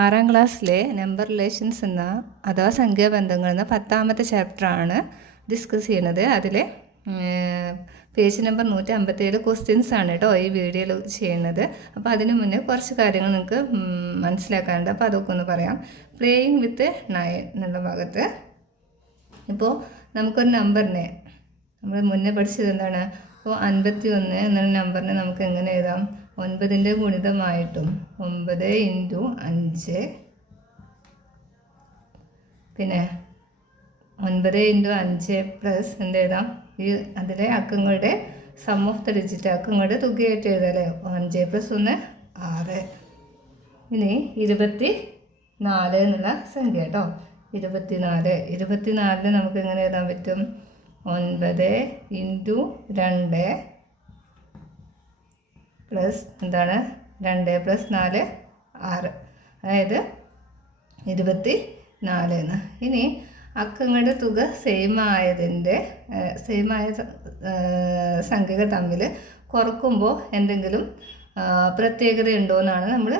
6ാം ക്ലാസ്സിലെ number relations എന്ന അഥവാ സംഖ്യാബന്ധങ്ങൾ എന്ന 10ാമത്തെ ചാപ്റ്ററാണ് ഡിസ്കസ് ചെയ്യുന്നത്. അതിൽ പേജ് നമ്പർ 157 ക്വസ്റ്റ്യൻസ് ആണ് കേട്ടോ ഈ വീഡിയോയിൽ ചെയ്യുന്നത്. അപ്പോൾ അതിന് മുന്നേ കുറച്ച് കാര്യങ്ങൾ നിങ്ങൾക്ക് മനസ്സിലാക്കാനുണ്ട്. അപ്പോൾ അതൊക്കെ ഒന്ന് പറയാം. പ്ലേയിങ് വിത്ത് 9 എന്നുള്ള ഭാഗത്ത് ഇപ്പോൾ നമുക്കൊരു നമ്പറിനെ നമ്മൾ മുന്നേ പഠിച്ചത് എന്താണ്? അപ്പോൾ 51 എന്നുള്ള നമ്പറിനെ നമുക്ക് എങ്ങനെ എഴുതാം? 9ൻ്റെ ഗുണിതമായിട്ടും 9 × 5 പിന്നെ 9 × 5 പ്ലസ് എന്ത് എഴുതാം? ഈ അതിലെ അക്കങ്ങളുടെ സം ഓഫ് ദ ഡിജിറ്റ് അക്കങ്ങളുടെ തുകയായിട്ട് എഴുതാമല്ലേ. 5 + 1 6. ഇനി 24 എന്നുള്ള സംഖ്യ കേട്ടോ. 24 നമുക്ക് എങ്ങനെ എഴുതാൻ പറ്റും? 9 × 2 പ്ലസ് എന്താണ് 2 + 4 6, അതായത് 24 എന്ന്. ഇനി അക്കങ്ങളുടെ തുക സെയിം ആയ സംഖ്യകൾ തമ്മിൽ കുറക്കുമ്പോൾ എന്തെങ്കിലും പ്രത്യേകത ഉണ്ടോ എന്നാണ് നമ്മൾ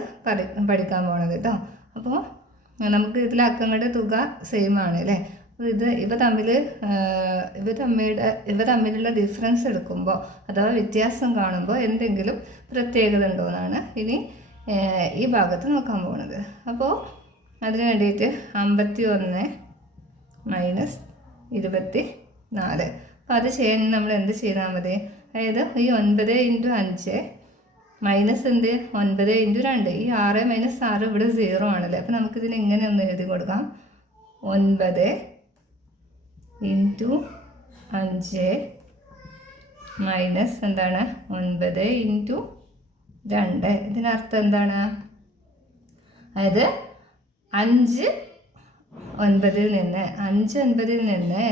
പഠിക്കാൻ പോകുന്നത് കേട്ടോ. അപ്പോൾ നമുക്ക് ഇതിൽ അക്കങ്ങളുടെ തുക സെയിം ആണ് അല്ലേ. ഇവ തമ്മിലുള്ള ഡിഫറൻസ് എടുക്കുമ്പോൾ അഥവാ വ്യത്യാസം കാണുമ്പോൾ എന്തെങ്കിലും പ്രത്യേകത ഉണ്ടോ എന്നാണ് ഇനി ഈ ഭാഗത്ത് നോക്കാൻ പോകുന്നത്. അപ്പോൾ അതിന് വേണ്ടിയിട്ട് 51 - 24. അപ്പോൾ അത് ചെയ്യാൻ നമ്മൾ എന്ത് ചെയ്താൽ മതി? അതായത് ഈ 9 × 5 മൈനസ് എന്ത് 9 × 2, ഈ 6 - 6 ഇവിടെ 0 ആണല്ലേ. അപ്പോൾ നമുക്കിതിന് ഇങ്ങനെ ഒന്ന് എഴുതി കൊടുക്കാം. 9 × 5 മൈനസ് എന്താണ് 9 × 2. ഇതിനർത്ഥം എന്താണ്? അതായത് 5 9ൽ നിന്ന്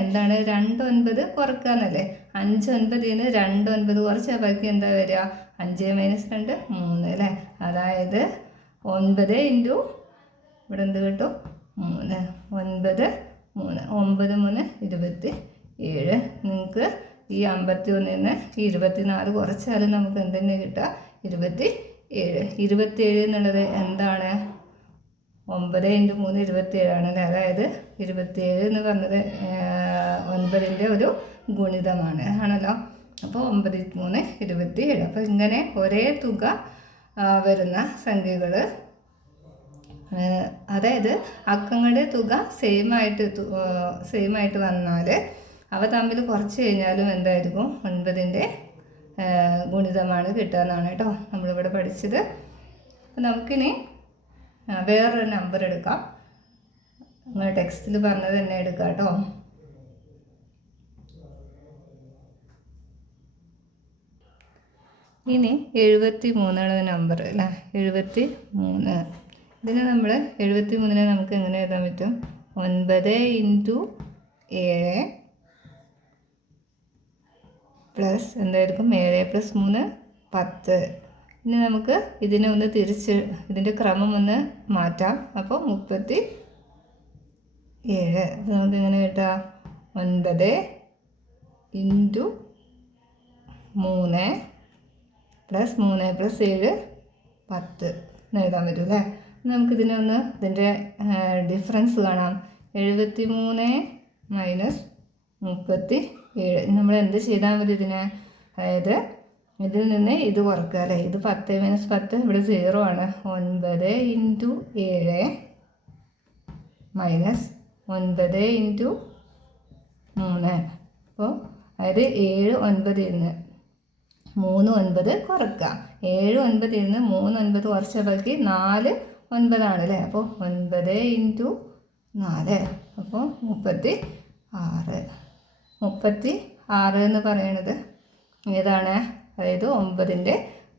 എന്താണ് 2 9 കുറക്കുക എന്നല്ലേ. 5 9ൽ നിന്ന് 2 9 കുറച്ചാൽ ബാക്കി എന്താ വരിക? 5 - 2 3 അല്ലേ. അതായത് 9 × ഇവിടെ എന്ത് കിട്ടും? 3. 9 3 9 3 27. നിങ്ങൾക്ക് ഈ 51ൽ നിന്ന് ഈ 24 കുറച്ചാലും നമുക്ക് എന്തെന്നെ കിട്ടുക? 27. 27 എന്നുള്ളത് എന്താണ്? 9 × 3 27 ആണല്ലേ. അതായത് 27 എന്ന് പറഞ്ഞത് 9ൻ്റെ ഒരു ഗുണിതമാണ് ആണല്ലോ. അപ്പോൾ 9 × 3 27. അപ്പോൾ ഇങ്ങനെ ഒരേ തുക വരുന്ന സംഖ്യകൾ, അതായത് അക്കങ്ങളുടെ തുക സെയിം ആയിട്ട് വന്നാൽ അവ തമ്മിൽ കുറച്ച് കഴിഞ്ഞാലും എന്തായിരിക്കും? 9ൻ്റെ ഗുണിതമാണ് കിട്ടുക എന്നാണ് കേട്ടോ നമ്മളിവിടെ പഠിച്ചത്. അപ്പോൾ നമുക്കിനി വേറൊരു നമ്പർ എടുക്കാം. നമ്മൾ ടെക്സ്റ്റിൽ പറഞ്ഞത് തന്നെ എടുക്കാം കേട്ടോ. ഇനി 73 നമ്പർ അല്ലേ. 73. ഇതിന് നമ്മൾ 73നെ നമുക്ക് എങ്ങനെ എഴുതാൻ പറ്റും? 9 × 7 പ്ലസ് എന്തായിരിക്കും? 7 + 3 10. ഇനി നമുക്ക് ഇതിനെ ഒന്ന് ഇതിൻ്റെ ക്രമം ഒന്ന് മാറ്റാം. അപ്പോൾ 37. അപ്പോൾ നമുക്ക് എങ്ങനെ കിട്ടുക? 9 × 3 പ്ലസ് 3 + 7 10 എന്ന് എഴുതാൻ പറ്റും അല്ലേ. ഇതിൻ്റെ ഡിഫറൻസ് കാണാം. 73 - 37. നമ്മൾ എന്ത് ചെയ്താൽ മതി ഇതിനെ? അതായത് ഇതിൽ നിന്ന് ഇത് കുറക്കുക അല്ലേ. ഇത് 10 - 10 ഇവിടെ 0 ആണ്. 9 × 7 മൈനസ് 9 × 3. അപ്പോൾ അതായത് 7 9ൽ നിന്ന് 3 9 കുറക്കുക. 7 9ൽ നിന്ന് 3 9 കുറച്ച ബാക്കി 4 9 ആണല്ലേ. അപ്പോൾ 9 × 4 അപ്പോൾ 36. 36 എന്ന് പറയണത് ഏതാണ്? അതായത് 9ൻ്റെ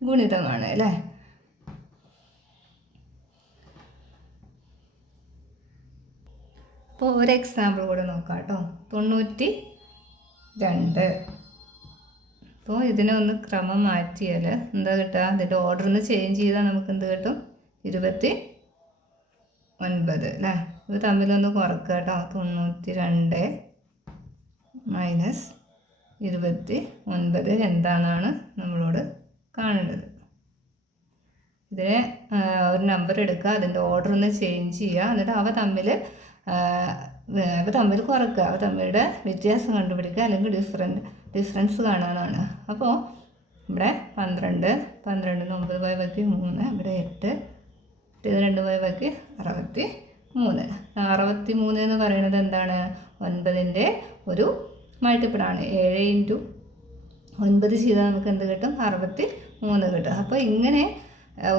ഗുണിതമാണ് അല്ലേ. അപ്പോൾ ഒരു എക്സാമ്പിൾ കൂടെ നോക്കാം കേട്ടോ. 92. അപ്പോൾ ഇതിനെ ഒന്ന് ക്രമം മാറ്റിയാൽ എന്താ കിട്ടുക? അതിൻ്റെ ഓർഡർ ഒന്ന് ചേഞ്ച് ചെയ്താൽ നമുക്ക് എന്ത് കിട്ടും? 29 അല്ലേ. ഇത് തമ്മിലൊന്ന് കുറക്കുക കേട്ടോ. 92 - 29 എന്താണെന്നാണ് നമ്മളോട് കാണേണ്ടത്. ഇതിനെ ഒരു നമ്പർ എടുക്കുക, അതിൻ്റെ ഓർഡർ ഒന്ന് ചേഞ്ച് ചെയ്യുക, എന്നിട്ട് അവ തമ്മിൽ കുറക്കുക, അവ തമ്മിലുള്ള വ്യത്യാസം കണ്ടുപിടിക്കുക, അല്ലെങ്കിൽ ഡിഫറൻസ് കാണാനാണ്. അപ്പോൾ ഇവിടെ 12, 9 പോയി ബാക്കി 3, ഇവിടെ 8, ഇത് 2 പോയി ബാക്കി 63. 63 എന്ന് പറയുന്നത് എന്താണ്? 9ൻ്റെ ഒരു മൾട്ടിപ്പിളാണ്. 7 ഇൻറ്റു 9 ചെയ്താൽ നമുക്ക് എന്ത് കിട്ടും? 63 കിട്ടും. അപ്പോൾ ഇങ്ങനെ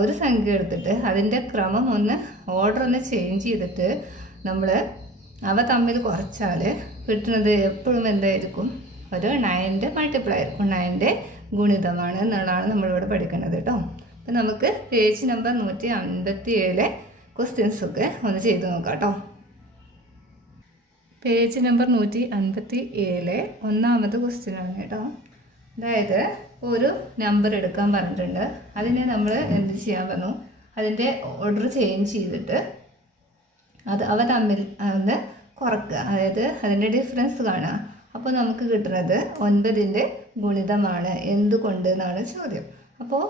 ഒരു സംഖ്യ എടുത്തിട്ട് അതിൻ്റെ ക്രമം ഓർഡർ ഒന്ന് ചേഞ്ച് ചെയ്തിട്ട് നമ്മൾ അവ തമ്മിൽ കുറച്ചാൽ കിട്ടുന്നത് എപ്പോഴും എന്തായിരിക്കും? ഒരു 9ൻ്റെ മൾട്ടിപ്പിൾ ആയിരിക്കും, 9ൻ്റെ ഗുണിതമാണ് എന്നുള്ളതാണ് നമ്മളിവിടെ പഠിക്കുന്നത് കേട്ടോ. അപ്പം നമുക്ക് പേജ് നമ്പർ 157 ക്വസ്റ്റ്യൻസൊക്കെ ഒന്ന് ചെയ്ത് നോക്കാം കേട്ടോ. പേജ് നമ്പർ 157 ഒന്നാമത് ക്വസ്റ്റ്യനാണ് കേട്ടോ. അതായത് ഒരു നമ്പർ എടുക്കാൻ പറഞ്ഞിട്ടുണ്ട്, അതിനെ നമ്മൾ എന്ത് ചെയ്യാൻ പറഞ്ഞു? അതിൻ്റെ ഓർഡർ ചേഞ്ച് ചെയ്തിട്ട് അവ തമ്മിൽ ഒന്ന് കുറക്കുക, അതായത് അതിൻ്റെ ഡിഫറൻസ് കാണുക. അപ്പോൾ നമുക്ക് കിട്ടുന്നത് 9ൻ്റെ ഗുണിതമാണ്. എന്തുകൊണ്ട് എന്നാണ് ചോദ്യം. അപ്പോൾ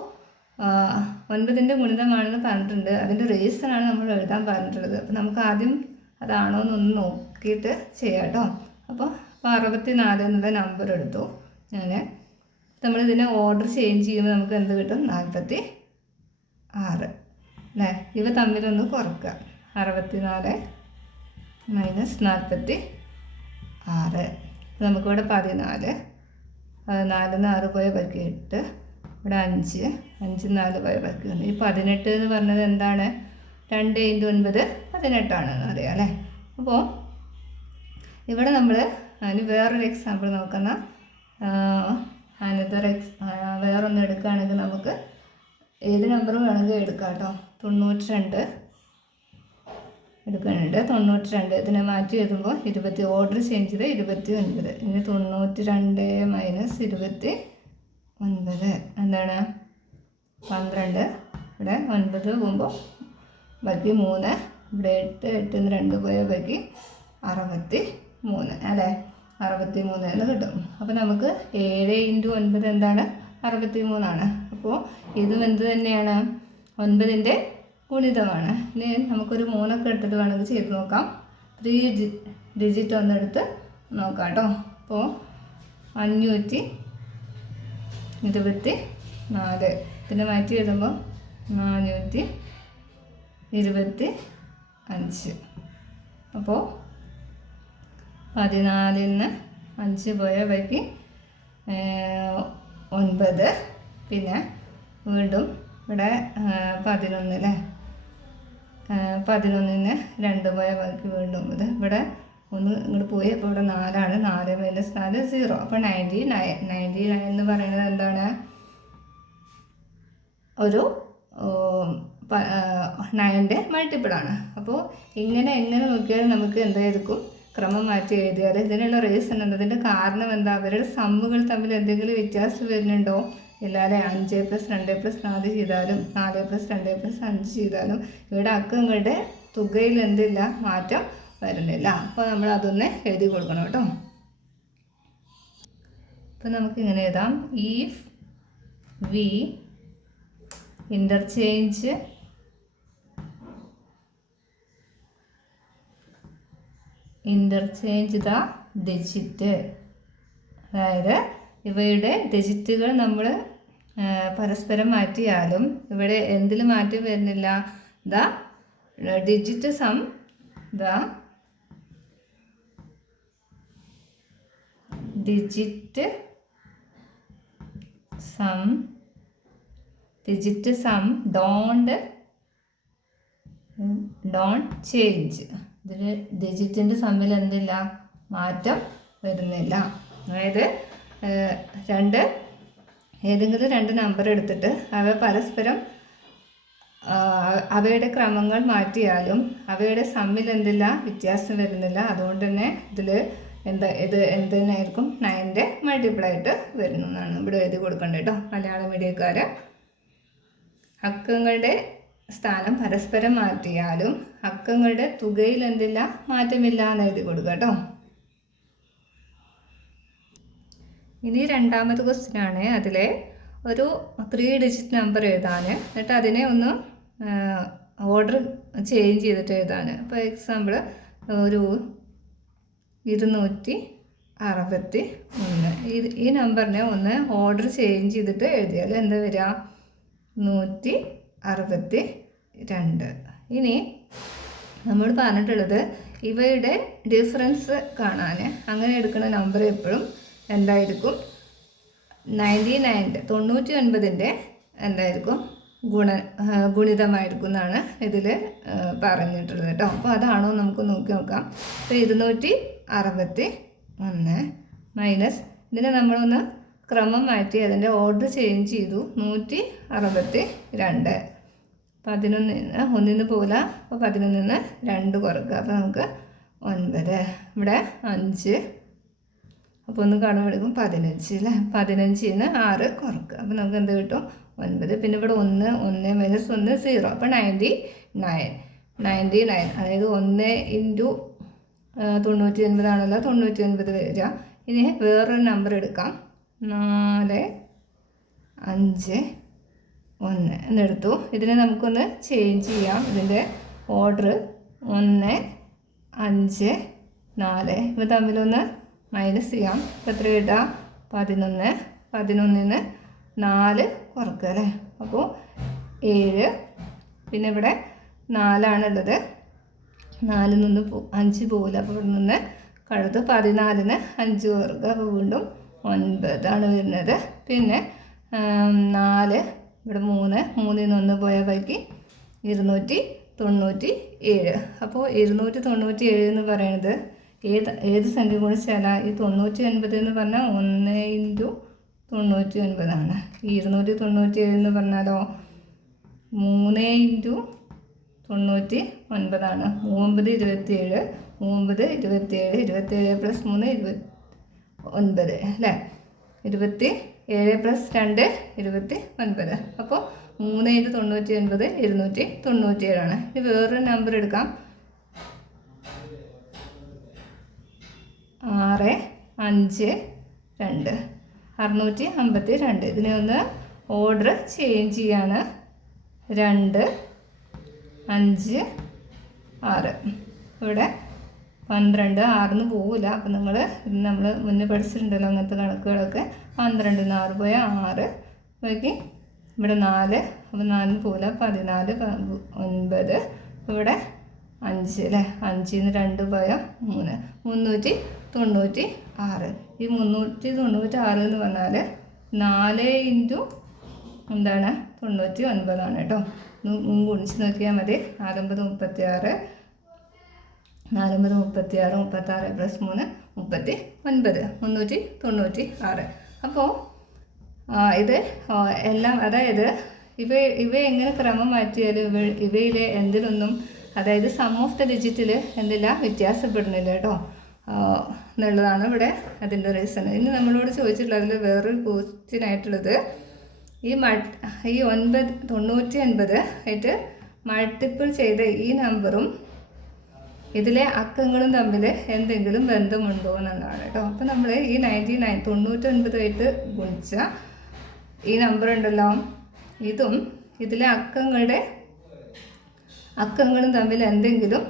9ൻ്റെ ഗുണിതമാണെന്ന് പറഞ്ഞിട്ടുണ്ട്, അതിൻ്റെ റീസണാണ് നമ്മൾ എഴുതാൻ പറഞ്ഞിട്ടുള്ളത്. അപ്പോൾ നമുക്ക് ആദ്യം അതാണോ എന്നൊന്ന് നോക്കിയിട്ട് ചെയ്യാം കേട്ടോ. അപ്പോൾ 64 എന്നുള്ള നമ്പർ എടുത്തു ഞാൻ. നമ്മളിതിനെ ഓർഡർ ചേഞ്ച് ചെയ്യുമ്പോൾ നമുക്ക് എന്ത് കിട്ടും? 46 അല്ലേ? ഇവ തമ്മിലൊന്ന് കുറക്കുക. 64 മൈനസ് 46. നമുക്കിവിടെ 14, 14 6 പോയ ബാക്കി 8, ഇവിടെ 5, 5 4 പോയ ബാക്കി 1. ഈ 18 എന്ന് പറഞ്ഞത് എന്താണ്? 2 ഇൻറ്റു 9 18ആണെന്ന് അറിയാം അല്ലേ? അപ്പോൾ ഇവിടെ നമ്മൾ അതിന് വേറൊരു എക്സാമ്പിൾ നോക്കുന്ന വേറൊന്ന് എടുക്കുകയാണെങ്കിൽ നമുക്ക് ഏത് നമ്പർ വേണമെങ്കിൽ എടുക്കാം കേട്ടോ. 92 എടുക്കുന്നുണ്ട്. 92 ഇതിനെ മാറ്റി എഴുതുമ്പോൾ 20, ഓർഡർ ചേഞ്ച് ചെയ്ത് 29. ഇനി 92 മൈനസ് 29 എന്താണ്? 12. ഇവിടെ 9 പോകുമ്പോൾ ബാക്കി 3, ഇവിടെ 8, 8 2 പോയ ബാക്കി 63 അല്ലേ? 63 എന്ന് കിട്ടും. അപ്പോൾ നമുക്ക് 7 ഇൻറ്റു 9 എന്താണ്? 63 അപ്പോൾ ഇതും എന്ത് തന്നെയാണ്? 9ൻ്റെ ഗുണിതമാണ്. ഇനി നമുക്കൊരു 3 എടുത്തിട്ട് വേണമെങ്കിൽ ചെയ്ത് നോക്കാം. 3 ഡിജിറ്റ് ഒന്നെടുത്ത് നോക്കാം കേട്ടോ. അപ്പോൾ 524 ഇതിനെ മാറ്റി എഴുതുമ്പോൾ 425. അപ്പോൾ 14 5 പോയ ബാക്കി 9, പിന്നെ വീണ്ടും ഇവിടെ 11 അല്ലേ? 11 2 പോയ ബാക്കി വീണ്ടും 9, ഇവിടെ 1 ഇങ്ങോട്ട് പോയി. അപ്പോൾ ഇവിടെ 4 4 മൈനസ് 4 0. അപ്പോൾ 99 എന്ന് പറയുന്നത് എന്താണ്? ഒരു 9ൻ്റെ മൾട്ടിപ്പിളാണ്. അപ്പോൾ എങ്ങനെ നോക്കിയാൽ നമുക്ക് എന്തായിരിക്കും? ക്രമം മാറ്റി എഴുതിയാൽ ഇതിനുള്ള റീസൺ എന്താ? ഇതിൻ്റെ കാരണം എന്താ? അവരുടെ സമ്മുകൾ തമ്മിൽ എന്തെങ്കിലും വ്യത്യാസം വരുന്നുണ്ടോ? ഇല്ലാതെ 5 + 2 + 4 ചെയ്താലും 4 + 2 + 5 ചെയ്താലും ഇവിടെ അക്കങ്ങളുടെ തുകയിൽ എന്തില്ല? മാറ്റം വരുന്നില്ല. അപ്പോൾ നമ്മൾ അതൊന്ന് എഴുതി കൊടുക്കണം കേട്ടോ. അപ്പോൾ നമുക്കിങ്ങനെ എഴുതാം. If we interchange the digit, അതായത് ഇവയുടെ ഡിജിറ്റുകൾ നമ്മൾ പരസ്പരം മാറ്റിയാലും ഇവിടെ എന്തിൽ മാറ്റം വരുന്നില്ല? The digit some don't change. ഇതിൽ ഡിജിറ്റിൻ്റെ സമ്മിൽ എന്തില്ല? മാറ്റം വരുന്നില്ല. അതായത് ഏതെങ്കിലും 2 നമ്പർ എടുത്തിട്ട് അവ പരസ്പരം അവയുടെ ക്രമങ്ങൾ മാറ്റിയാലും അവയുടെ സമ്മിൽ എന്തില്ല? വ്യത്യാസം വരുന്നില്ല. അതുകൊണ്ട് തന്നെ ഇത് എന്ത് തന്നെയായിരിക്കും? 9ൻ്റെ മൾട്ടിപ്പിളായിട്ട് വരുന്നതാണ് ഇവിടെ എഴുതി കൊടുക്കേണ്ടത് കേട്ടോ. മലയാളം മീഡിയക്കാർ അക്കങ്ങളുടെ സ്ഥാനം പരസ്പരം മാറ്റിയാലും അക്കങ്ങളുടെ തുകയിൽ എന്തില്ല? മാറ്റമില്ല എന്ന് എഴുതി കൊടുക്കുക കേട്ടോ. ഇനി രണ്ടാമത്തെ ക്വസ്റ്റ്യനാണ്. അതിലെ ഒരു 3 ഡിജിറ്റ് നമ്പർ എഴുതാൻ, എന്നിട്ട് അതിനെ ഒന്ന് ഓർഡർ ചേഞ്ച് ചെയ്തിട്ട് എഴുതാൻ. അപ്പോൾ എക്സാമ്പിൾ ഒരു 261. ഈ നമ്പറിനെ ഒന്ന് ഓർഡർ ചേഞ്ച് ചെയ്തിട്ട് എഴുതിയാൽ എന്താ വരിക? 162. ഇനി നമ്മൾ പറഞ്ഞിട്ടുള്ളത് ഇവയുടെ ഡിഫറൻസ് കാണാൻ അങ്ങനെ എടുക്കുന്ന നമ്പർ എപ്പോഴും എന്തായിരിക്കും? 99ൻ്റെ എന്തായിരിക്കും? ഗുണിതമായിരിക്കും എന്നാണ് ഇതിൽ പറഞ്ഞിട്ടുള്ളത് കേട്ടോ. അപ്പോൾ അതാണോ നമുക്ക് നോക്കി നോക്കാം. അപ്പോൾ 261 മൈനസ് ഇതിനെ നമ്മളൊന്ന് ക്രമം മാറ്റി അതിൻ്റെ ഓർഡർ ചേഞ്ച് ചെയ്തു. 162. 11 ഒന്നിന്ന് പോകില്ല. അപ്പോൾ 11 2 കുറക്കുക. അപ്പോൾ നമുക്ക് 9. ഇവിടെ 5. അപ്പോൾ ഒന്ന് കടമെടുക്കും 15 അല്ലേ. 15ന് 6 കുറക്കുക. അപ്പോൾ നമുക്ക് എന്ത് കിട്ടും? 9. പിന്നെ ഇവിടെ 1 മൈനസ് 1 0. അപ്പോൾ 99. അതായത് 1 ഇൻറ്റു 99 ആണല്ലോ 99 വരിക. ഇനി വേറൊരു നമ്പർ എടുക്കാം. 4 5 1 എന്നെടുത്തു. ഇതിനെ നമുക്കൊന്ന് ചേഞ്ച് ചെയ്യാം. ഇതിൻ്റെ ഓർഡർ 1 5 4 ഇവ തമ്മിലൊന്ന് മൈനസ് ചെയ്യാം. ഇപ്പോൾ എത്ര കിട്ടുക? 11. 11ന് 4 കുറക്കുക അല്ലേ. അപ്പോൾ 7. പിന്നെ ഇവിടെ 4ആണുള്ളത്. 4 നിന്ന് 5 പോകില്ല. അപ്പോൾ ഇവിടെ നിന്ന് കഴുത്ത് 14ന് 5 കുറക്കുക. അപ്പോൾ വീണ്ടും 9 വരുന്നത്. പിന്നെ 4 ഇവിടെ 3 1 പോയാൽ ബാക്കി 297. അപ്പോൾ 297 എന്ന് പറയുന്നത് ഏത് സംഖ്യ ഗുണിച്ചാലാണ്? ഈ 99 എന്ന് പറഞ്ഞാൽ 1 ഇൻറ്റു 99 ഈ 297 എന്ന് പറഞ്ഞാലോ 3 ഇൻറ്റു 99 9 27. 9 27. 27 പ്ലസ് 3 29 അല്ലേ. 27 പ്ലസ് 2 29. അപ്പോൾ 3 ഇൻറ്റു 99 297. ഇനി വേറൊരു നമ്പർ എടുക്കാം. 6 5 2 652. ഇതിനെ ഒന്ന് ഓർഡർ ചേഞ്ച് ചെയ്യാണ്. 2 5 6. ഇവിടെ 12 6 പോകില്ല. അപ്പം നമ്മൾ മുന്നേ പഠിച്ചിട്ടുണ്ടല്ലോ അങ്ങനത്തെ കണക്കുകളൊക്കെ. 12 6 പോയാൽ 6 ബാക്കി ഇവിടെ 4. അപ്പോൾ 4 പോകില്ല. 14 9. ഇവിടെ 5 അല്ലേ. 5ന് 2 പോയാൽ 3. 396. ഈ 396 എന്ന് പറഞ്ഞാൽ 4 ഇൻറ്റു 99 കേട്ടോ. ഗുണിച്ച് നോക്കിയാൽ മതി. 4 36. 36 പ്ലസ് 3 39. 396. അപ്പോൾ ഇത് എല്ലാം അതായത് ഇവ എങ്ങനെ ക്രമം മാറ്റിയാലും ഇവയിലെ എന്തിനൊന്നും അതായത് സം ഓഫ് ദ ഡിജിറ്റിൽ എന്തില്ല വ്യത്യാസപ്പെടുന്നില്ല കേട്ടോ എന്നുള്ളതാണ് ഇവിടെ അതിൻ്റെ റീസൺ. ഇനി നമ്മളോട് ചോദിച്ചിട്ടുള്ളതിൽ വേറൊരു ക്വസ്റ്റ്യൻ ആയിട്ടുള്ളത് ഈ 99 ആയിട്ട് മൾട്ടിപ്പിൾ ചെയ്ത ഈ നമ്പറും ഇതിലെ അക്കങ്ങളും തമ്മിൽ എന്തെങ്കിലും ബന്ധമുണ്ടോ എന്നുള്ളതാണ് കേട്ടോ. അപ്പോൾ നമ്മൾ ഈ 99 ആയിട്ട് ഗുണിച്ച ഈ നമ്പർ ഉണ്ടല്ലോ, ഇതും ഇതിലെ അക്കങ്ങളും തമ്മിൽ എന്തെങ്കിലും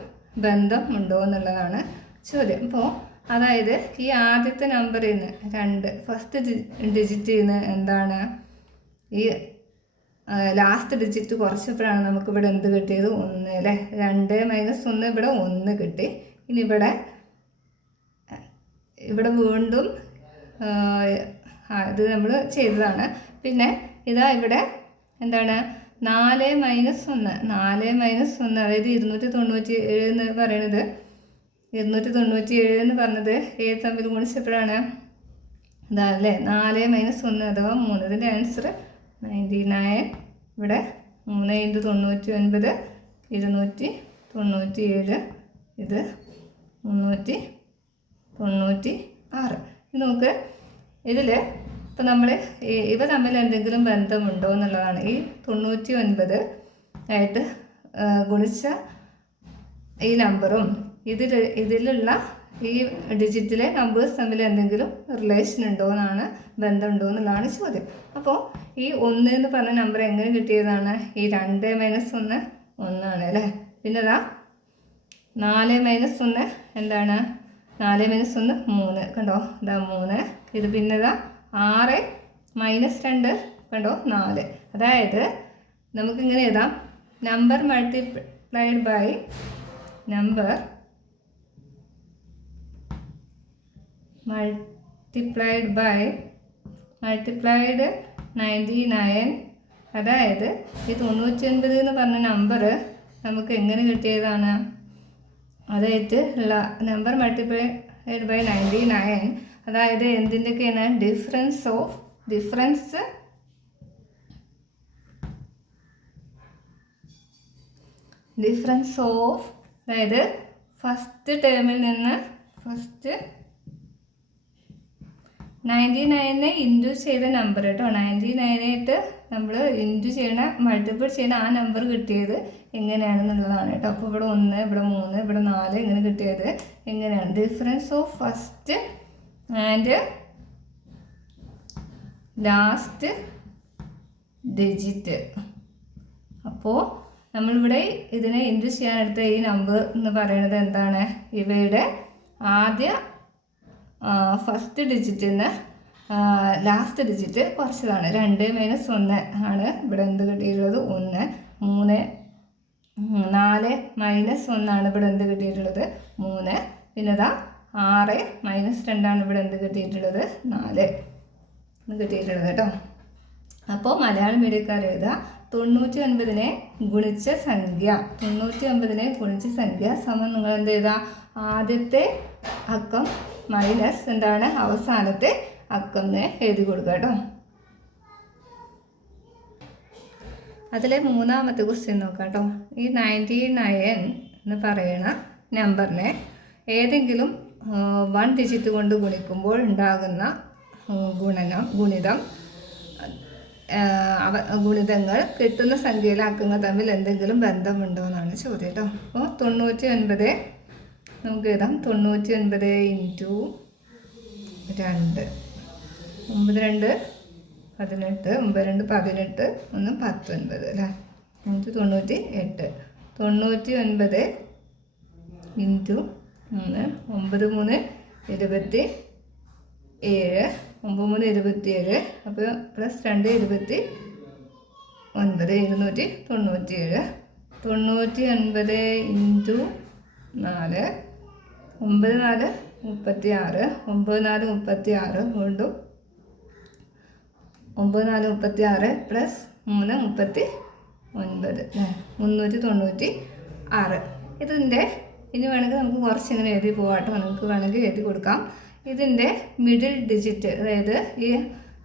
ബന്ധം ഉണ്ടോ എന്നുള്ളതാണ് ചോദ്യം. അപ്പോൾ അതായത് ഈ ആദ്യത്തെ നമ്പറിൽ നിന്ന് 2 ഫസ്റ്റ് ഡിജിറ്റിൽ നിന്ന് എന്താണ് ഈ ലാസ്റ്റ് ഡിജിറ്റ് കുറച്ചപ്പോഴാണ് നമുക്കിവിടെ എന്ത് കിട്ടിയത്? 1 അല്ലേ. 2 മൈനസ് 1 ഇവിടെ 1 കിട്ടി. ഇനി ഇവിടെ വീണ്ടും ഇത് നമ്മൾ ചെയ്തതാണ്. പിന്നെ ഇതാ ഇവിടെ എന്താണ് 4 മൈനസ് 1. 4 മൈനസ് 1 അതായത് 297 എന്ന് പറയണത് 297 എന്ന് പറഞ്ഞത് ഏത് തമ്മിൽ ഗുണിച്ചപ്പോഴാണ്? ഇതാ അല്ലേ 4 മൈനസ് 1 അഥവാ 3. ഇതിൻ്റെ ആൻസർ 99. ഇവിടെ 3 ഇൻറ്റു 99 297. ഇത് 396. ഇത് നോക്ക്. ഇതിൽ ഇപ്പം നമ്മൾ ഇവ തമ്മിൽ എന്തെങ്കിലും ബന്ധമുണ്ടോ എന്നുള്ളതാണ്. ഈ 99 ആയിട്ട് ഗുണിച്ച ഈ നമ്പറും ഇതിലുള്ള ഈ ഡിജിറ്റിലെ നമ്പേഴ്സ് തമ്മിൽ എന്തെങ്കിലും റിലേഷൻ ഉണ്ടോ എന്നാണ്, ബന്ധമുണ്ടോ എന്നുള്ളതാണ് ചോദ്യം. അപ്പോൾ ഈ 1 എന്ന് പറഞ്ഞ നമ്പർ എങ്ങനെ കിട്ടിയതാണ്? ഈ 2 - 1 1 അല്ലേ. പിന്നെ ഇതാ 4 - 1 എന്താണ്? 4 - 1 3 കണ്ടോ, ഇതാ 3. ഇത് പിന്നെ ഇതാ 6 - 2 കണ്ടോ 4. അതായത് നമുക്കിങ്ങനെ എഴുതാം, നമ്പർ മൾട്ടിപ്ലൈഡ് 99. അതായത് ഈ 99 എന്ന് പറഞ്ഞ നമ്പർ നമുക്ക് എങ്ങനെ കിട്ടിയതാണ്? അതായത് നമ്പർ മൾട്ടിപ്ലൈഡ് 99, അതായത് എന്തിൻ്റെയൊക്കെയാണ്? ഡിഫറൻസ് ഓഫ് അതായത് ഫസ്റ്റ് ടേമിൽ നിന്ന് 99 ഇൻറ്റു ചെയ്ത നമ്പർ കേട്ടോ. 99 നമ്മൾ ഇൻറ്റു ചെയ്യണ, മൾട്ടിപ്പിൾ ചെയ്യണ ആ നമ്പർ കിട്ടിയത് എങ്ങനെയാണെന്നുള്ളതാണ് കേട്ടോ. അപ്പോൾ ഇവിടെ 1, ഇവിടെ 3, ഇവിടെ 4 ഇങ്ങനെ കിട്ടിയത് എങ്ങനെയാണ്? Difference of first and last digit. അപ്പോൾ നമ്മളിവിടെ ഇതിനെ ഇൻറ്റു ചെയ്യാനെടുത്ത ഈ നമ്പർ എന്ന് പറയുന്നത് എന്താണ്? ഇവയുടെ ആദ്യ ഫസ്റ്റ് ഡിജിറ്റിന് ലാസ്റ്റ് ഡിജിറ്റ് കുറച്ചതാണ്. 2 - 1 ആണ് ഇവിടെ എന്ത് കിട്ടിയിട്ടുള്ളത്? 1. 3 4 - 1 ആണ് ഇവിടെ എന്ത് കിട്ടിയിട്ടുള്ളത്? 3. പിന്നെ ഇതാ 6 - 2 ആണ് ഇവിടെ എന്ത് കിട്ടിയിട്ടുള്ളത്? 4 കിട്ടിയിട്ടുള്ളത് കേട്ടോ. അപ്പോൾ മലയാളം മീഡിയക്കാർ എഴുതുക, 99 ഗുണിച്ച സംഖ്യ, 99 ഗുണിച്ച സംഖ്യ സമം നിങ്ങൾ എന്ത് ചെയ്താൽ ആദ്യത്തെ അക്കം മൈനസ് എന്താണ് അവസാനത്തെ അക്കം എന്ന് എഴുതി കൊടുക്കുക കേട്ടോ. അതിലെ 3ാമത്തെ ക്വസ്റ്റ്യൻ നോക്കാം കേട്ടോ. ഈ 99 എന്ന് പറയുന്ന നമ്പറിനെ ഏതെങ്കിലും 1 ഡിജിറ്റ് കൊണ്ട് ഗുണിക്കുമ്പോൾ ഉണ്ടാകുന്ന ഗുണിതങ്ങൾ കിട്ടുന്ന സംഖ്യയിലെ അക്കങ്ങൾ തമ്മിൽ എന്തെങ്കിലും ബന്ധമുണ്ടോ എന്നാണ് ചോദ്യം കേട്ടോ. അപ്പോൾ 99 നമുക്ക് എഴുതാം. 99 ഇൻറ്റു 2 9 2 18 18 1 19 അല്ലേ. 98. 99 ഇൻറ്റു 3 9 3 27 9 3 27. അപ്പോൾ പ്ലസ് 2 29 297. 99 ഇൻറ്റു 4 9 4 36. 9 4 36 വീണ്ടും 9 4 36 പ്ലസ് 3 39 396. ഇതിൻ്റെ ഇനി വേണമെങ്കിൽ നമുക്ക് കുറച്ചിങ്ങനെ എഴുതി പോകാട്ടോ. നമുക്ക് വേണമെങ്കിൽ എഴുതി കൊടുക്കാം. ഇതിൻ്റെ മിഡിൽ ഡിജിറ്റ്, അതായത് ഈ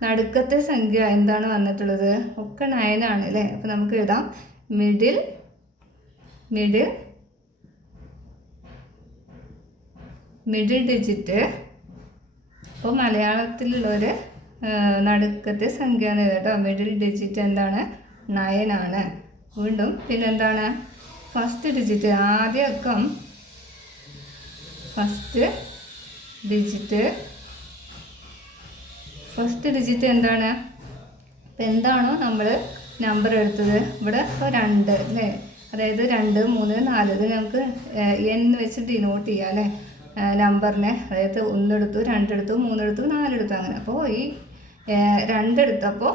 നടുക്കത്തെ സംഖ്യ എന്താണ് വന്നിട്ടുള്ളത്? ഒക്കെ 9 ആണ് അല്ലേ. അപ്പോൾ നമുക്ക് എഴുതാം മിഡിൽ ഡിജിറ്റ്. അപ്പോൾ മലയാളത്തിലുള്ളവർ നടുക്കത്തെ സംഖ്യ എന്ന് കേട്ടോ. മിഡിൽ ഡിജിറ്റ് എന്താണ്? 9 ആണ്. വീണ്ടും പിന്നെന്താണ്? ഫസ്റ്റ് ഡിജിറ്റ്, ആദ്യ അക്കം ഫസ്റ്റ് ഡിജിറ്റ് എന്താണ്? അപ്പം എന്താണോ നമ്മൾ നമ്പർ എടുത്തത് ഇവിടെ ഇപ്പോൾ 2 അല്ലേ. അതായത് 2 3 4 ഇത് നമുക്ക് n വെച്ച് ഡിനോട്ട് ചെയ്യാം അല്ലേ നമ്പറിനെ. അതായത് 1 എടുത്തു, 2 എടുത്തു, 3 എടുത്തു, 4 എടുത്തു അങ്ങനെ. അപ്പോൾ ഈ 2 എടുത്തപ്പോൾ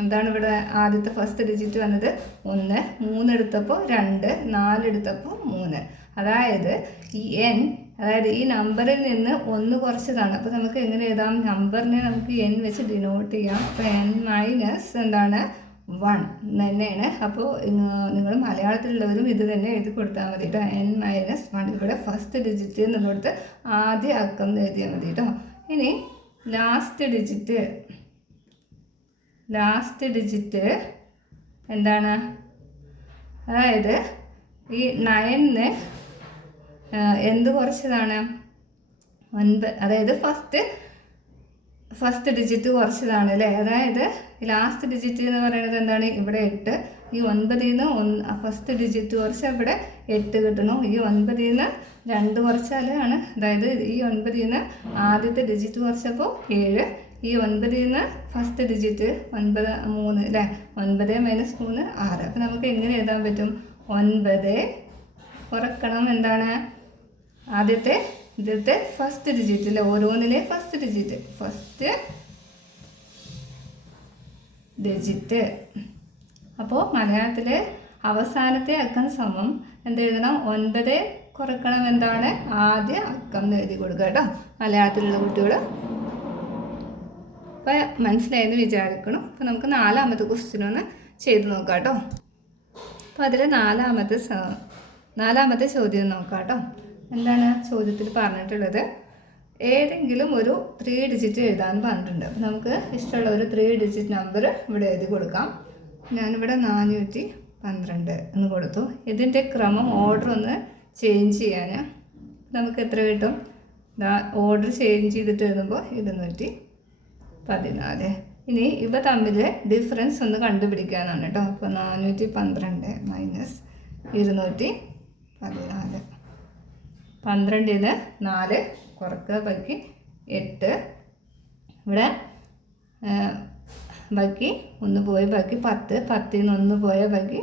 എന്താണ് ഇവിടെ ആദ്യത്തെ ഫസ്റ്റ് ഡിജിറ്റ് വന്നത്? 1. 3 എടുത്തപ്പോൾ 2, 4 എടുത്തപ്പോൾ 3. അതായത് ഈ n, അതായത് ഈ നമ്പറിൽ നിന്ന് 1 കുറച്ചതാണ്. അപ്പോൾ നമുക്ക് എങ്ങനെ എഴുതാം? നമ്പറിനെ നമുക്ക് n വെച്ച് ഡിനോട്ട് ചെയ്യാം. അപ്പോൾ n മൈനസ് എന്താണ് 1 തന്നെയാണ്. അപ്പോൾ നിങ്ങൾ മലയാളത്തിലുള്ളവരും ഇത് തന്നെ എഴുതി കൊടുത്താൽ മതി കേട്ടോ. n മൈനസ് 1 ഇവിടെ ഫസ്റ്റ് ഡിജിറ്റ് എന്നുള്ളടത്ത് ആദ്യ അക്കം എന്ന് എഴുതിയാൽ മതി കേട്ടോ. ഇനി ലാസ്റ്റ് ഡിജിറ്റ് എന്താണ്? അതായത് ഈ 9 എന്ത് കുറച്ചതാണ്? 9. അതായത് ഫസ്റ്റ് ഡിജിറ്റ് കുറച്ചതാണ് അല്ലേ. അതായത് ലാസ്റ്റ് ഡിജിറ്റ് എന്ന് പറയുന്നത് എന്താണ്? ഇവിടെ 8. ഈ 9ൽ നിന്ന് ഫസ്റ്റ് ഡിജിറ്റ് കുറച്ചാൽ ഇവിടെ 8 കിട്ടണം. ഈ 9ൽ നിന്ന് 2 കുറച്ചാലാണ്, അതായത് ഈ 9ൽ നിന്ന് ആദ്യത്തെ ഡിജിറ്റ് കുറച്ചപ്പോൾ 7. ഈ 9ൽ നിന്ന് ഫസ്റ്റ് ഡിജിറ്റ് 9 3 അല്ലേ, 9 - 3 6. അപ്പോൾ നമുക്ക് എങ്ങനെ എഴുതാൻ പറ്റും? 9 കുറക്കണം എന്താണ് ഇതിലത്തെ ഫസ്റ്റ് ഡിജിറ്റ് അല്ലേ, ഓരോന്നിലെ ഫസ്റ്റ് ഡിജിറ്റ്. അപ്പോൾ മലയാളത്തിൽ അവസാനത്തെ അക്കം സമം എന്തെഴുതണം? 9 കുറക്കണം എന്താണ് ആദ്യ അക്കം എന്ന് എഴുതി കൊടുക്കുക കേട്ടോ, മലയാളത്തിലുള്ള കുട്ടികൾ. അപ്പോൾ മനസ്സിലായെന്ന് വിചാരിക്കണം. അപ്പോൾ നമുക്ക് 4ാമത്തെ ക്വസ്റ്റ്യൻ ഒന്ന് ചെയ്ത് നോക്കാം കേട്ടോ. അപ്പോൾ അതിൽ 4ാമത്തെ ചോദ്യം നോക്കാം കേട്ടോ. എന്താണ് ചോദ്യത്തിൽ പറഞ്ഞിട്ടുള്ളത്? ഏതെങ്കിലും ഒരു 3 ഡിജിറ്റ് എഴുതാൻ പറഞ്ഞിട്ടുണ്ട്. അപ്പോൾ നമുക്ക് ഇഷ്ടമുള്ള ഒരു 3 ഡിജിറ്റ് നമ്പർ ഇവിടെ എഴുതി കൊടുക്കാം. ഞാനിവിടെ 412 എന്ന് കൊടുത്തു. ഇതിൻ്റെ ക്രമം ഓർഡർ ഒന്ന് ചേഞ്ച് ചെയ്യാൻ നമുക്ക് എത്ര കിട്ടും? ഓർഡർ ചേഞ്ച് ചെയ്തിട്ട് എഴുതുമ്പോൾ 214. ഇനി ഇവ തമ്മിൽ ഡിഫറൻസ് ഒന്ന് കണ്ടുപിടിക്കാനാണ് കേട്ടോ. അപ്പോൾ 412 - 214. 12ൽ നിന്ന് 4 കുറക്കുക, ബാക്കി 8. ഇവിടെ ബാക്കി 1 പോയി, ബാക്കി 10. 10ൽ നിന്ന് 1 പോയ ബാക്കി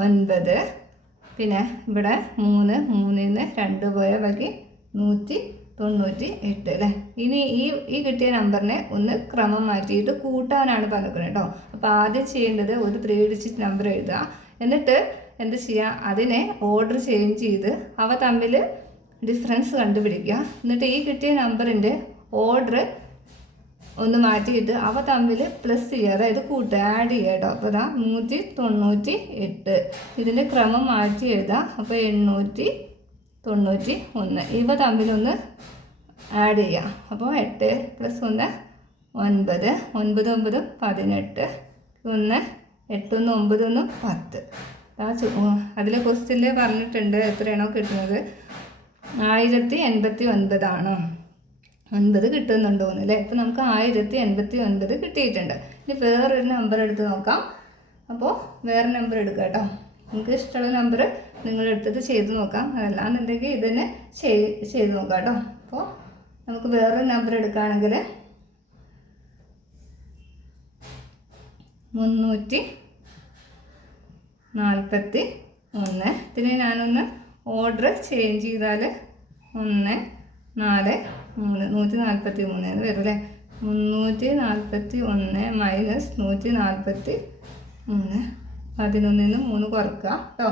9. പിന്നെ ഇവിടെ 3. 3ൽ നിന്ന് 2 പോയ ബാക്കി 198 അല്ലേ. ഇനി ഈ കിട്ടിയ നമ്പറിനെ ഒന്ന് ക്രമം മാറ്റിയിട്ട് കൂട്ടാനാണ് പറഞ്ഞിരിക്കുന്നത് കേട്ടോ. അപ്പോൾ ആദ്യം ചെയ്യേണ്ടത് ഒരു 3 ഡിജിറ്റ് നമ്പർ എഴുതുക. എന്നിട്ട് എന്ത് ചെയ്യുക? അതിനെ ഓർഡർ ചേഞ്ച് ചെയ്ത് അവ തമ്മിൽ ഡിഫറൻസ് കണ്ടുപിടിക്കുക. എന്നിട്ട് ഈ കിട്ടിയ നമ്പറിൻ്റെ ഓർഡർ ഒന്ന് മാറ്റിയിട്ട് അവ തമ്മിൽ പ്ലസ് ചെയ്യുക, അതായത് കൂട്ടുക, ആഡ് ചെയ്യുക കേട്ടോ. അപ്പോൾ 198. ഇതിൻ്റെ ക്രമം മാറ്റി എഴുതുക. അപ്പോൾ 891. ഇവ തമ്മിലൊന്ന് ആഡ് ചെയ്യുക. അപ്പോൾ 8 + 1 9. 9 9 18. 1 8 1 9 1 10. അതിൽ ക്വസ്റ്റ്യനിൽ പറഞ്ഞിട്ടുണ്ട് എത്രയാണോ കിട്ടുന്നത്. 1089 ആണോ? 9 കിട്ടുന്നുണ്ടോയെന്ന് അല്ലേ. ഇപ്പോൾ നമുക്ക് 1089 കിട്ടിയിട്ടുണ്ട്. ഇനി വേറൊരു നമ്പർ എടുത്ത് നോക്കാം. അപ്പോൾ വേറെ നമ്പർ എടുക്കുക കേട്ടോ. നിങ്ങൾക്ക് ഇഷ്ടമുള്ള നമ്പർ നിങ്ങളെടുത്തിട്ട് ചെയ്ത് നോക്കാം. അതല്ലാന്നുണ്ടെങ്കിൽ ഇതന്നെ ചെയ്ത് നോക്കാം കേട്ടോ. അപ്പോൾ നമുക്ക് വേറൊരു നമ്പർ എടുക്കുകയാണെങ്കിൽ 341. ഇതിനെ ഞാനൊന്ന് ഓർഡർ ചേഞ്ച് ചെയ്താൽ 1 4 3 143 എന്ന് വരും അല്ലേ. 341 - 143. 11ൽ നിന്ന് 3 കുറക്കുക കേട്ടോ.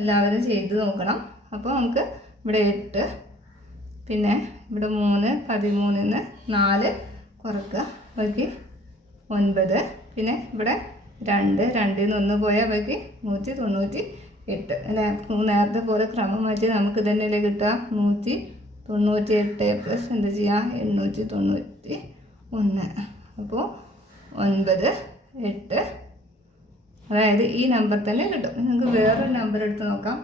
എല്ലാവരും ചെയ്ത് നോക്കണം. അപ്പോൾ നമുക്ക് ഇവിടെ 8, പിന്നെ ഇവിടെ 3. 13ൽ നിന്ന് 4 കുറക്കുക, ബാക്കി 9. പിന്നെ ഇവിടെ 2. 2ൽ നിന്ന് 1 പോയാൽ ബാക്കി 198 അല്ലേ. നേരത്തെ പോലെ ക്രമം മാറ്റി നമുക്ക് തന്നെയല്ലേ കിട്ടുക. 198 പ്ലസ് എന്ത് ചെയ്യുക? 891. അപ്പോൾ 9 8. അതായത് ഈ നമ്പർ തന്നെ കിട്ടും. നിങ്ങൾക്ക് വേറൊരു നമ്പർ എടുത്ത് നോക്കാം.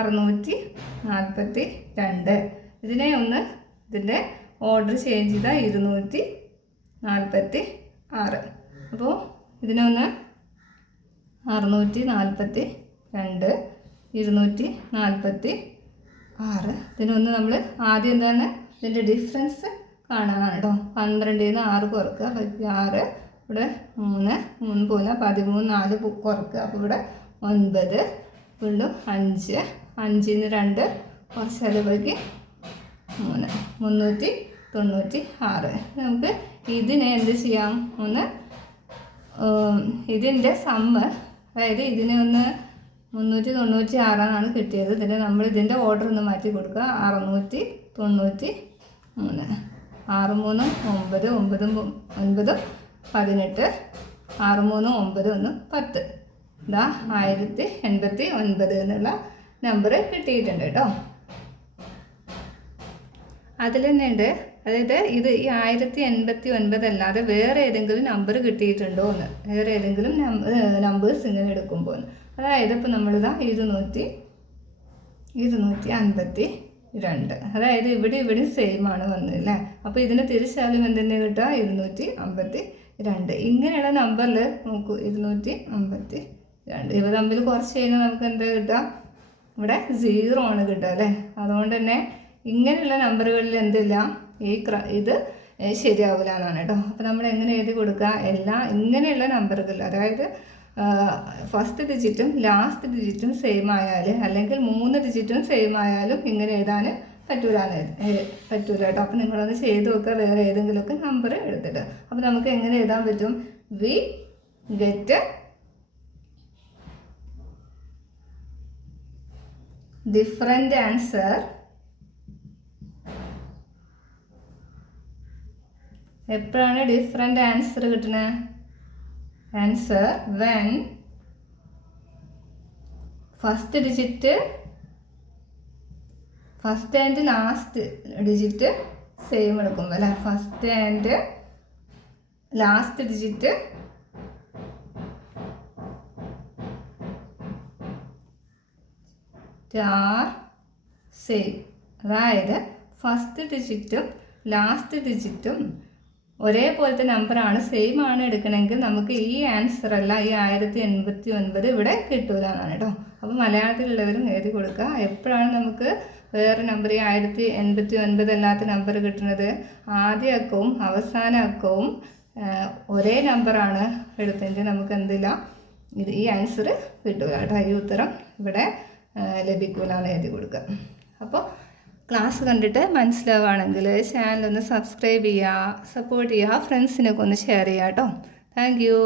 642. ഇതിൻ്റെ ഓർഡർ ചേഞ്ച് ചെയ്താൽ 246. അപ്പോൾ ഇതിനെ ഒന്ന് 642 246. ഇതിനൊന്ന് നമ്മൾ ആദ്യം എന്താണ് ഇതിൻ്റെ ഡിഫറൻസ് കാണാനാണ് കേട്ടോ. 12ൽ നിന്ന് 6 കുറക്കുക, ബാക്കി 6. ഇവിടെ 3 പോലെ 13 4 കുറക്കുക, അപ്പോൾ ഇവിടെ 9. വീണ്ടും 5. 5ൽ നിന്ന് 2 കുറച്ചാൽ ബാക്കി 3. 396. നമുക്ക് ഇതിനെ എന്ത് ചെയ്യാം? ഒന്ന് ഇതിൻ്റെ സമ്മ്, അതായത് ഇതിനെ ഒന്ന് 396 കിട്ടിയത്. നമ്മൾ ഇതിൻ്റെ ഓർഡർ ഒന്ന് മാറ്റി കൊടുക്കുക. 693. 6 3 9 9 9 18. 6 3 9 1 10. ഇതാ 1089 എന്നുള്ള നമ്പർ കിട്ടിയിട്ടുണ്ട് കേട്ടോ. അതിൽ തന്നെ ഉണ്ട്, അതായത് ഇത് ഈ 1089 അല്ലാതെ വേറെ ഏതെങ്കിലും നമ്പർ കിട്ടിയിട്ടുണ്ടോ എന്ന്, വേറെ ഏതെങ്കിലും നമ്പേഴ്സ് ഇങ്ങനെ എടുക്കുമ്പോൾ. അതായത് ഇപ്പോൾ നമ്മളിതാ 252. അതായത് ഇവിടെ സെയിം ആണ് വന്നത് അല്ലേ. അപ്പോൾ ഇതിനെ തിരിച്ചാലും എന്തെന്നെ കിട്ടുക? 252 2. ഇങ്ങനെയുള്ള നമ്പറിൽ നോക്കൂ 252. ഇവ തമ്മിൽ കുറച്ച് കഴിഞ്ഞാൽ നമുക്ക് എന്താ കിട്ടുക? ഇവിടെ 0 ആണ് കിട്ടുക അല്ലേ? അതുകൊണ്ട് തന്നെ ഇങ്ങനെയുള്ള നമ്പറുകളിൽ എന്തില്ല, ഇത് ശരിയാവില്ല എന്നാണ് കേട്ടോ. അപ്പോൾ നമ്മൾ എങ്ങനെ എഴുതി കൊടുക്കുക? എല്ലാ ഇങ്ങനെയുള്ള നമ്പറുകൾ, അതായത് ഫസ്റ്റ് ഡിജിറ്റും ലാസ്റ്റ് ഡിജിറ്റും സെയിം ആയാൽ, അല്ലെങ്കിൽ 3 ഡിജിറ്റും സെയിം ആയാലും ഇങ്ങനെ എഴുതാൻ പറ്റൂല കേട്ടോ. അപ്പോൾ നിങ്ങളൊന്ന് ചെയ്ത് നോക്കുക, വേറെ ഏതെങ്കിലുമൊക്കെ നമ്പർ എടുത്തിട്ട്. അപ്പോൾ നമുക്ക് എങ്ങനെ എഴുതാൻ പറ്റും? വി ഗെറ്റ് ഡിഫറെൻ്റ് ആൻസർ എപ്പോഴാണ് ഡിഫറെൻ്റ് ആൻസർ കിട്ടുന്നത്? Answer when first and last digit same എടുക്കുമ്പോൾ അല്ലേ? First and last digit are same. അതായത് ഫസ്റ്റ് ഡിജിറ്റും ലാസ്റ്റ് ഡിജിറ്റും ഒരേപോലത്തെ നമ്പറാണ്, സെയിം ആണ് എടുക്കണമെങ്കിൽ നമുക്ക് ഈ ആൻസർ അല്ല, ഈ 1089 ഇവിടെ കിട്ടൂല എന്നാണ് കേട്ടോ. അപ്പോൾ മലയാളത്തിലുള്ളവരും എഴുതി കൊടുക്കുക. എപ്പോഴാണ് നമുക്ക് വേറെ നമ്പർ, ഈ 1089 അല്ലാത്ത നമ്പർ കിട്ടുന്നത്? ആദ്യ അക്കവും അവസാന അക്കവും ഒരേ നമ്പറാണ് എടുത്തെങ്കിൽ നമുക്ക് എന്തില്ല, ഈ ആൻസർ കിട്ടൂല കേട്ടോ. ഈ ഉത്തരം ഇവിടെ ലഭിക്കൂല എന്ന് എഴുതി കൊടുക്കുക. അപ്പോൾ ക്ലാസ് കണ്ടിട്ട് മനസ്സിലാവുകയാണെങ്കിൽ ചാനലൊന്ന് സബ്സ്ക്രൈബ് ചെയ്യുക, സപ്പോർട്ട് ചെയ്യുക, ഫ്രണ്ട്സിനൊക്കെ ഒന്ന് ഷെയർ ചെയ്യുക കേട്ടോ. Thank you.